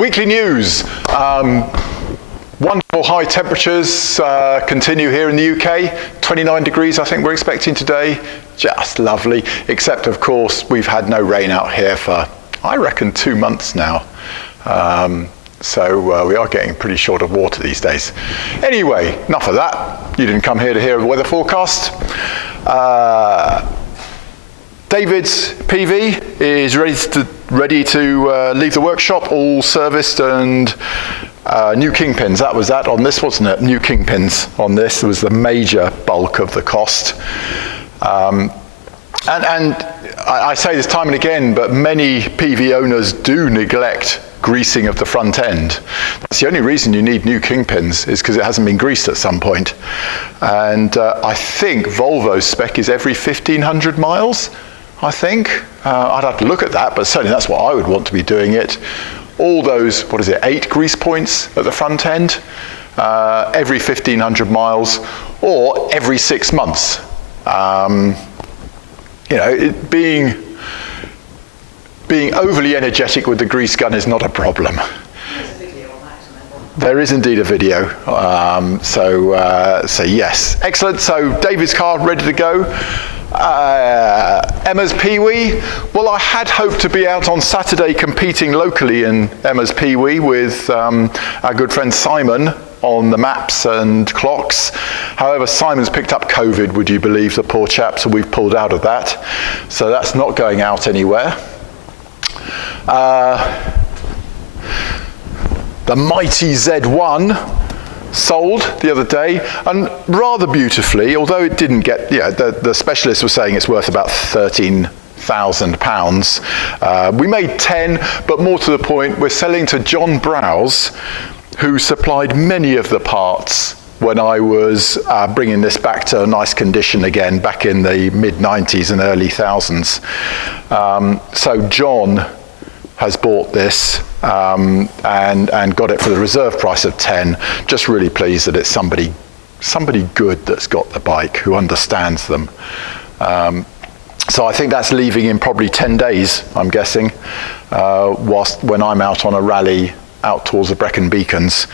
Weekly news. Wonderful high temperatures continue here in the UK. 29 degrees I think we're expecting today. Just lovely. Except of course we've had no rain out here for I reckon 2 months now. So we are getting pretty short of water these days. Anyway, enough of that. You didn't come here to hear a weather forecast. David's PV is ready to leave the workshop, all serviced and new kingpins. That was that on this, wasn't it? New kingpins on this was the major bulk of the cost. And I say this time and again, but many PV owners do neglect greasing of the front end. That's the only reason you need new kingpins is because it hasn't been greased at some point. And I think Volvo's spec is every 1,500 miles. I think. I'd have to look at that, but certainly that's what I would want to be doing it. All those, 8 grease points at the front end, every 1,500 miles, or every 6 months. Being overly energetic with the grease gun is not a problem. There is indeed a video. So yes, excellent. So David's car ready to go. Emma's Pee-wee. Well, I had hoped to be out on Saturday competing locally in Emma's Pee-wee with our good friend Simon on the maps and clocks. However, Simon's picked up COVID, would you believe, the poor chap, so we've pulled out of that. So that's not going out anywhere. The mighty Z1 sold the other day, and rather beautifully, although it didn't get, the specialist was saying it's worth about £13,000. We made 10, but more to the point, we're selling to John Browse, who supplied many of the parts when I was bringing this back to a nice condition again back in the mid-90s and early thousands. So John has bought this and got it for the reserve price of 10. Just really pleased that it's somebody good that's got the bike, who understands them. So I think that's leaving in probably 10 days, I'm guessing, when I'm out on a rally out towards the Brecon Beacons.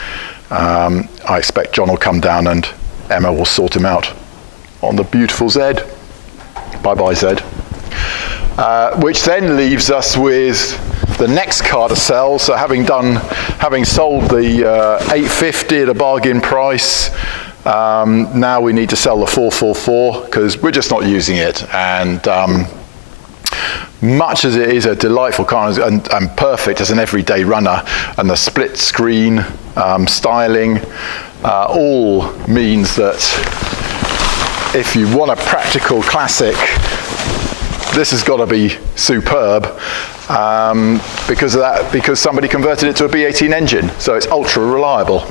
I expect John will come down and Emma will sort him out on the beautiful Z. Bye-bye, Z. Which then leaves us with the next car to sell. So having sold the 850 at a bargain price, now we need to sell the 444 because we're just not using it. And much as it is a delightful car and perfect as an everyday runner, and the split screen styling all means that if you want a practical classic, this has got to be superb. Because of that, because somebody converted it to a B18 engine, so it's ultra reliable.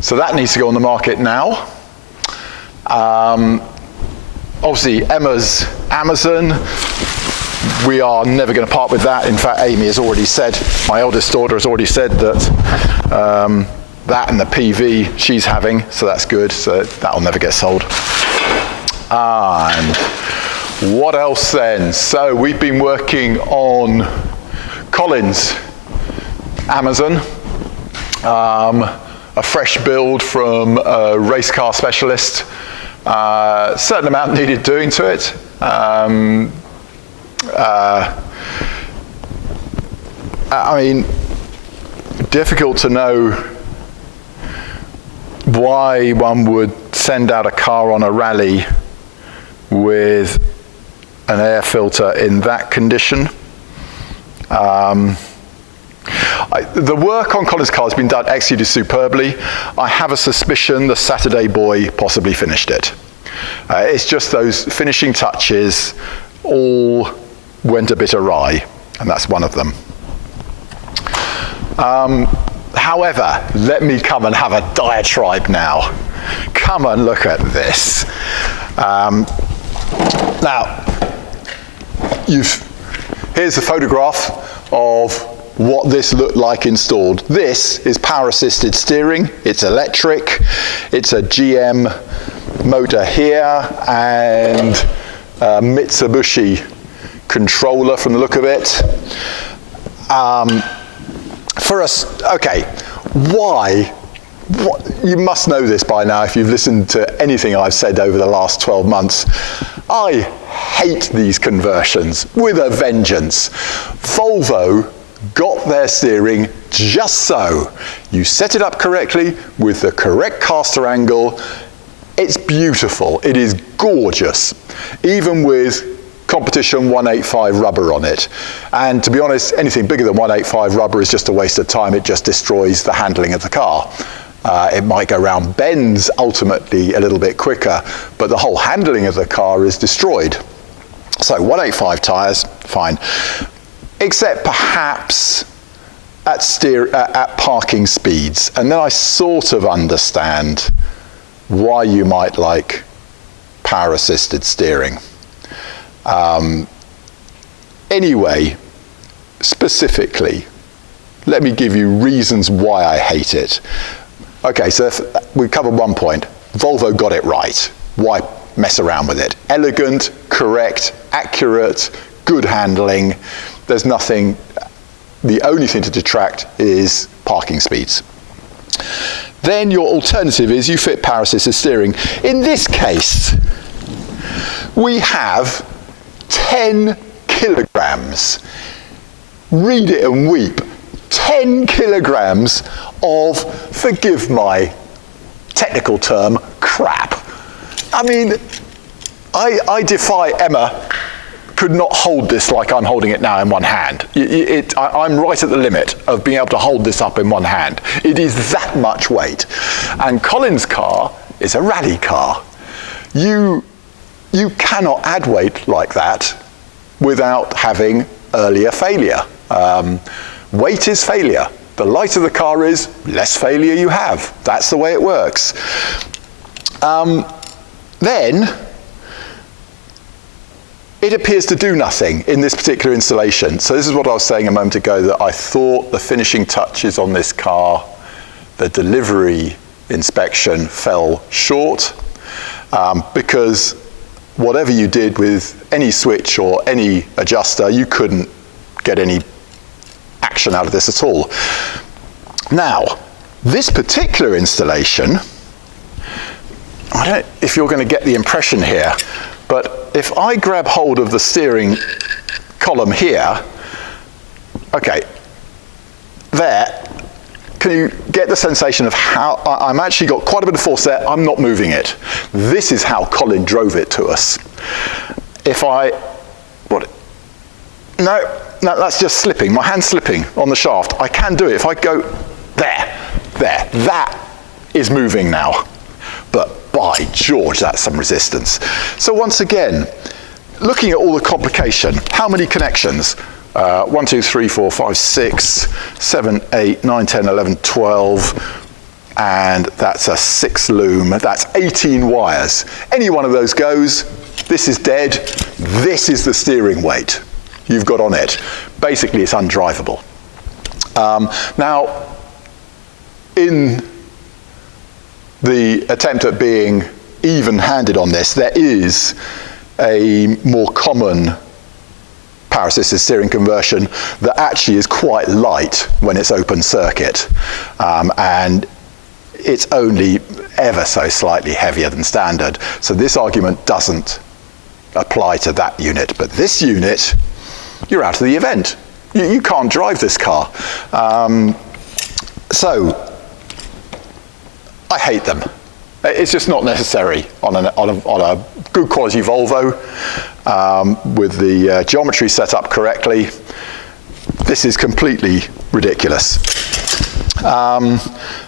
So that needs to go on the market now. Obviously, Emma's Amazon, we are never going to part with that. In fact, Amy has already said, my eldest daughter has already said that that and the PV she's having, so that's good. So that'll never get sold. And what else then? So we've been working on Colin's Amazon, a fresh build from a race car specialist. Certain amount needed doing to it. I mean, difficult to know why one would send out a car on a rally with an air filter in that condition. The work on Colin's car has been done executed superbly. I have a suspicion the Saturday boy possibly finished it. It's just those finishing touches all went a bit awry, and that's one of them. However, let me come and have a diatribe now. Come and look at this. Now, here's a photograph of what this looked like installed. This is power assisted steering, it's electric, it's a GM motor here and a Mitsubishi controller from the look of it. for us, okay, why? You must know this by now if you've listened to anything I've said over the last 12 months. I hate these conversions with a vengeance. Volvo got their steering just so. You set it up correctly with the correct caster angle. It's beautiful. It is gorgeous, even with competition 185 rubber on it. And to be honest, anything bigger than 185 rubber is just a waste of time. It just destroys the handling of the car. It might go around bends ultimately a little bit quicker, but the whole handling of the car is destroyed. So 185 tyres, fine. Except perhaps at parking speeds. And then I sort of understand why you might like power assisted steering. Anyway, specifically, let me give you reasons why I hate it. Okay, so we covered one point. Volvo got it right. Why mess around with it? Elegant, correct, accurate, good handling. There's nothing, the only thing to detract is parking speeds. Then your alternative is you fit power assisted steering. In this case, we have 10 kilograms. Read it and weep. 10 kilograms of, forgive my technical term, crap. I mean, I defy Emma could not hold this like I'm holding it now in one hand. I'm right at the limit of being able to hold this up in one hand. It is that much weight. And Colin's car is a rally car. You cannot add weight like that without having earlier failure. Weight is failure. The lighter the car is, less failure you have. That's the way it works. Then, it appears to do nothing in this particular installation. So this is what I was saying a moment ago, that I thought the finishing touches on this car, the delivery inspection fell short, because whatever you did with any switch or any adjuster, you couldn't get any action out of this at all. Now, this particular installation, I don't know if you're going to get the impression here, but if I grab hold of the steering column here, okay, there, can you get the sensation of how I'm actually got quite a bit of force there, I'm not moving it. This is how Colin drove it to us. If I, no, that's just slipping, my hand's slipping on the shaft. I can do it. If I go there, that is moving now. But by George, that's some resistance. So once again, looking at all the complication, how many connections? 1, 2, 3, 4, 5, 6, 7, 8, 9, 10, 11, 12, and that's a 6 loom. That's 18 wires. Any one of those goes, this is dead, this is the steering weight you've got on it. Basically, it's undrivable. Now, in the attempt at being even-handed on this, there is a more common power assisted steering conversion that actually is quite light when it's open circuit, and it's only ever so slightly heavier than standard. So this argument doesn't apply to that unit, but this unit, you're out of the event. You can't drive this car. So I hate them. It's just not necessary on a good quality Volvo with the geometry set up correctly. This is completely ridiculous.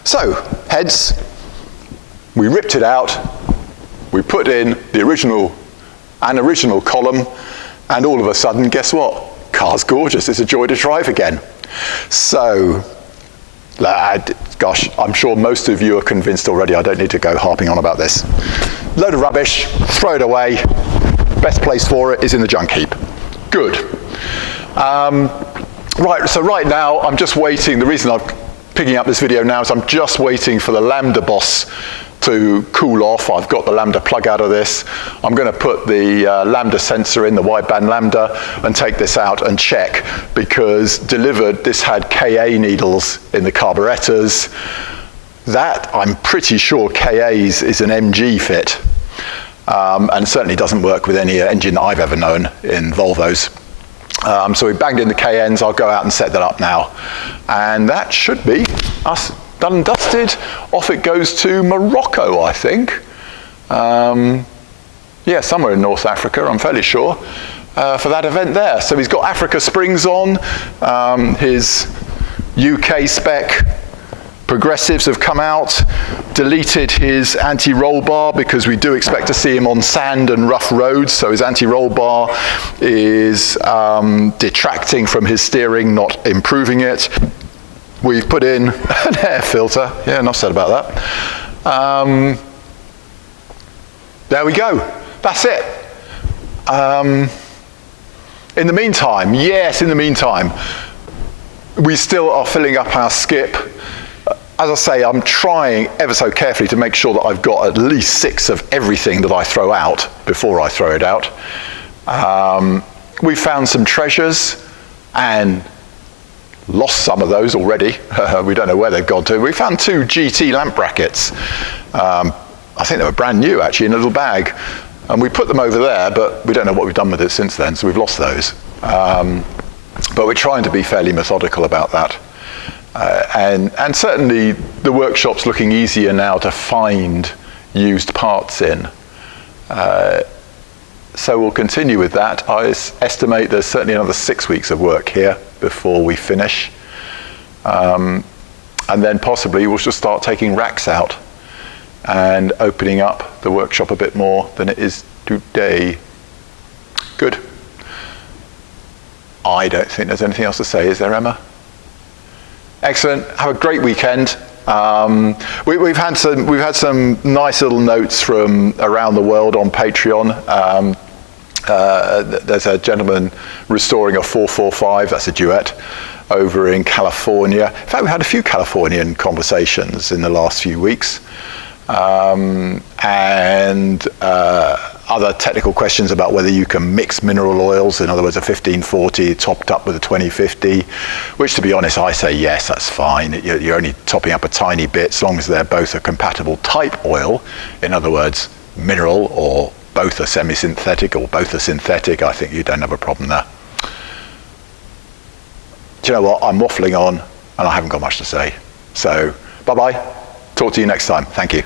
So heads, we ripped it out, we put in the original column, and all of a sudden, guess what? Car's gorgeous. It's a joy to drive again. So, gosh, I'm sure most of you are convinced already. I don't need to go harping on about this. Load of rubbish, throw it away. Best place for it is in the junk heap. Good. Right, so right now I'm just waiting. The reason I'm picking up this video now is I'm just waiting for the Lambda Boss to cool off. I've got the lambda plug out of this. I'm going to put the lambda sensor in, the wideband lambda, and take this out and check, because delivered this had Ka needles in the carburetors. That, I'm pretty sure Ka's is an MG fit, and certainly doesn't work with any engine that I've ever known in Volvos. So we banged in the KNs. I'll go out and set that up now. And that should be us done and dusted. Off it goes to Morocco, I think. Yeah, somewhere in North Africa, I'm fairly sure, for that event there. So he's got Africa Springs on. His UK spec progressives have come out, deleted his anti-roll bar because we do expect to see him on sand and rough roads, so his anti-roll bar is detracting from his steering, not improving it. We've put in an air filter. Yeah, enough said about that. There we go. That's it. In the meantime, we still are filling up our skip. As I say, I'm trying ever so carefully to make sure that I've got at least 6 of everything that I throw out before I throw it out. We found some treasures and lost some of those already. We don't know where they've gone to. We found 2 GT lamp brackets. I think they were brand new actually, in a little bag. And we put them over there, but we don't know what we've done with it since then, so we've lost those. But we're trying to be fairly methodical about that. And certainly the workshop's looking easier now to find used parts in. So we'll continue with that. I estimate there's certainly another 6 weeks of work here before we finish. And then possibly we'll just start taking racks out and opening up the workshop a bit more than it is today. Good. I don't think there's anything else to say, is there, Emma? Excellent. Have a great weekend. We've had some nice little notes from around the world on Patreon. There's a gentleman restoring a 445. That's a duet over in California. In fact, we had a few Californian conversations in the last few weeks, and other technical questions about whether you can mix mineral oils, in other words, a 1540 topped up with a 2050, which, to be honest, I say yes, that's fine. You're only topping up a tiny bit, as long as they're both a compatible type oil, in other words, mineral, or both are semi-synthetic or both are synthetic. I think you don't have a problem there. Do you know what? I'm waffling on and I haven't got much to say. So, bye-bye. Talk to you next time. Thank you.